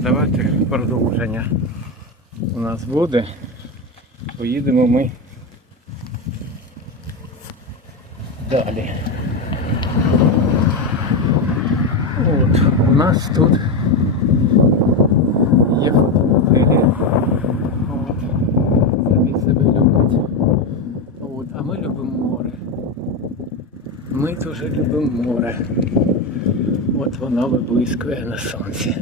Давайте продовження. У нас буде. Поїдемо ми далі. От, у нас тут є фотомобілі. Самі себе люблять. От, а ми любимо море. Ми дуже любимо море. От воно виблискує на сонці.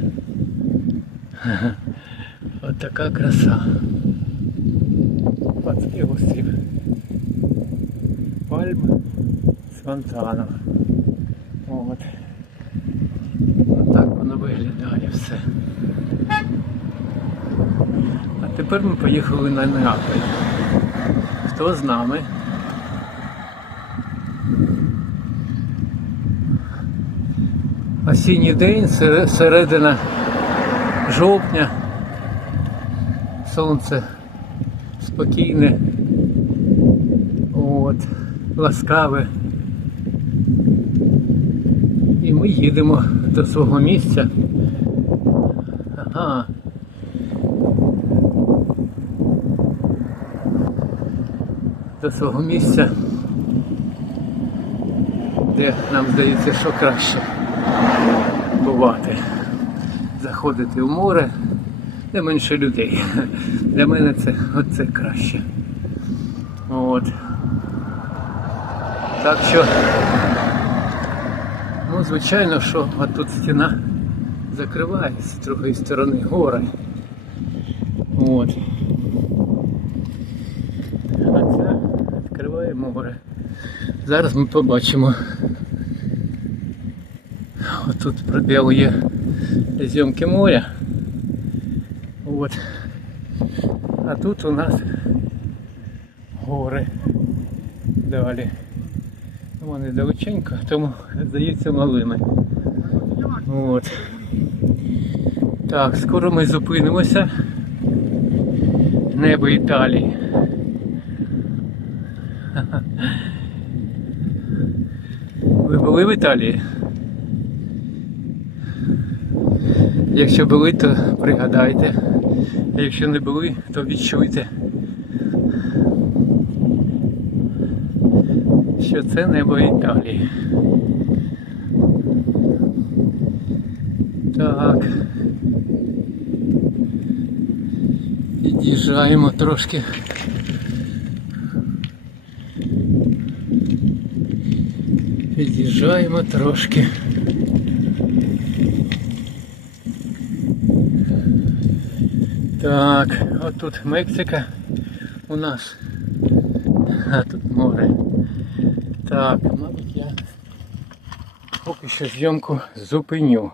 От така краса. Пацький острів. Пальми з фонтаном. От. Отак воно виглядає все. А тепер ми поїхали на Неаполь. Хто з нами? Осінній день, сере- середина жовтня. Сонце спокійне. От, ласкаве. І ми їдемо до свого місця. Ага. До свого місця, де нам здається, що краще бувати. Заходити в море, де менше людей. Для мене це оце краще. От. Так що, ну, звичайно, що от тут стіна закривається з другої сторони гори. От. А це відкриває море. Зараз ми побачимо. Отут пробіл є зйомки моря. От. А тут у нас гори далі. Вони далеченько, тому здається малими. От. Так, скоро ми зупинимося. Небо Італії. Ви були в Італії? Якщо були, то пригадайте. А якщо не були, то відчуйте. Що це небо Італії. Так. Під'їжджаємо трошки. Під'їжджаємо трошки. Так, от тут Мексика у нас. А тут море. Так, мабуть, я поки що зйомку зупиню.